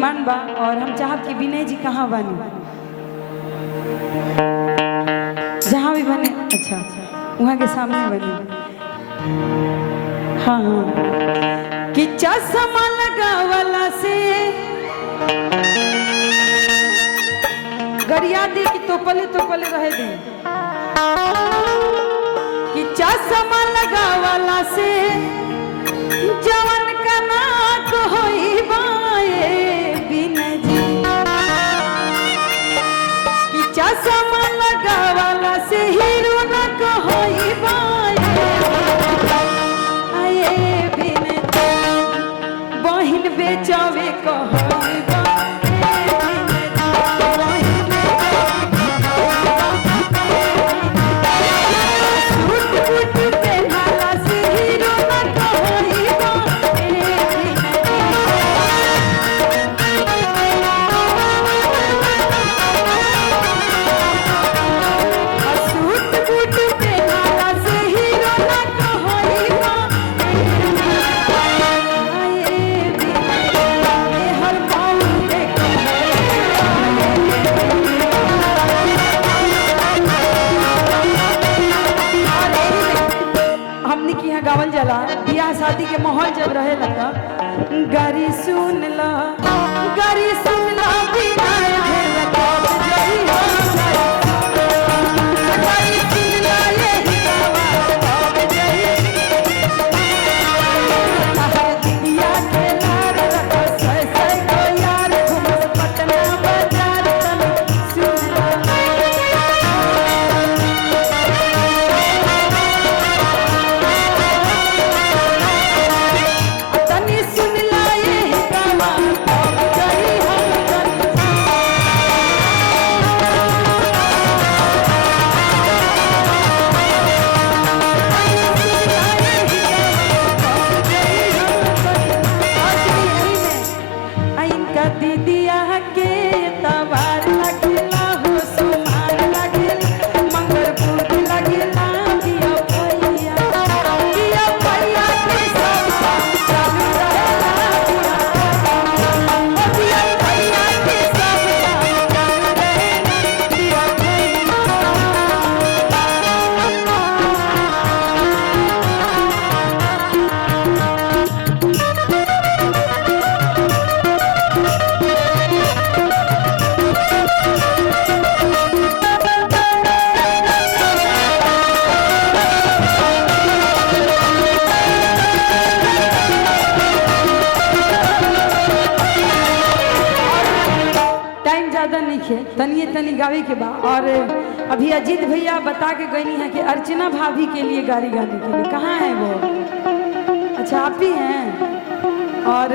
Demand बा और हम चाहब कि विनय जी कहाँ बनी, जहाँ भी बने। अच्छा वहाँ के सामने बने। हाँ हाँ कि चश्मा लगावला से गरिया दे कि तोपले तोपले रहे दे कि चश्मा लगावला से जवन का नाक होई बाए विनय जी कि चश्मा लगावला से हीरो नाक होई बाए आए विनय बहिन बेचावे कहई गावल जला बियाह शादी के माहौल जब रहे लगा गारी सुन ला बिना है लगाव जई हो गारी सुन ला ये गावा लगाव जई हर दिया के लार रखो सै सै को यार घुमस पटना बाजार तन सुन ला तनिए तनी गावे के बा। और अभी अजीत भैया बता के गई है कि अर्चना भाभी के लिए गाड़ी गाने के लिए कहाँ है वो? अच्छा आप ही हैं। और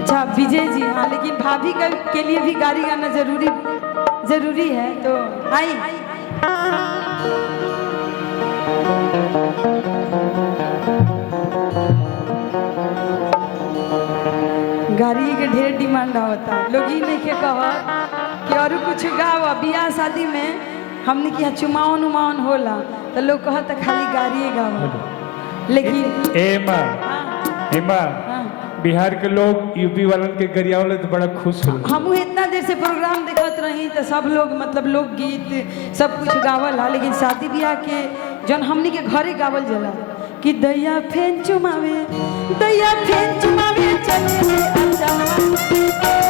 अच्छा विजय जी, हाँ लेकिन भाभी के लिए भी गाड़ी गाना जरूरी है तो आई। गाड़ी के ढेर डिमांड होता लोग ही नहीं के कह कि और कुछ गावा बियाह शादी में हमने किया चुमावन उमावन होला तो लोग कहत खाली गाड़ी गावा लेकिन एमा बिहार के लोग यूपी वालन के गरिया वाले तो बड़ा खुश हो। हम इतना देर से प्रोग्राम देखत रही तो सब लोग मतलब लोकगीत सब कुछ गावल है लेकिन शादी ब्याह के जन हमनी के घरे गावल जला कि दैया फेन चुमावे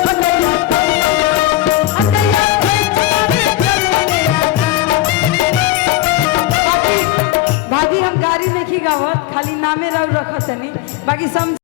चले भाभी हम गाड़ी नहीं गावत खाली नामे रखत नहीं बाकी सब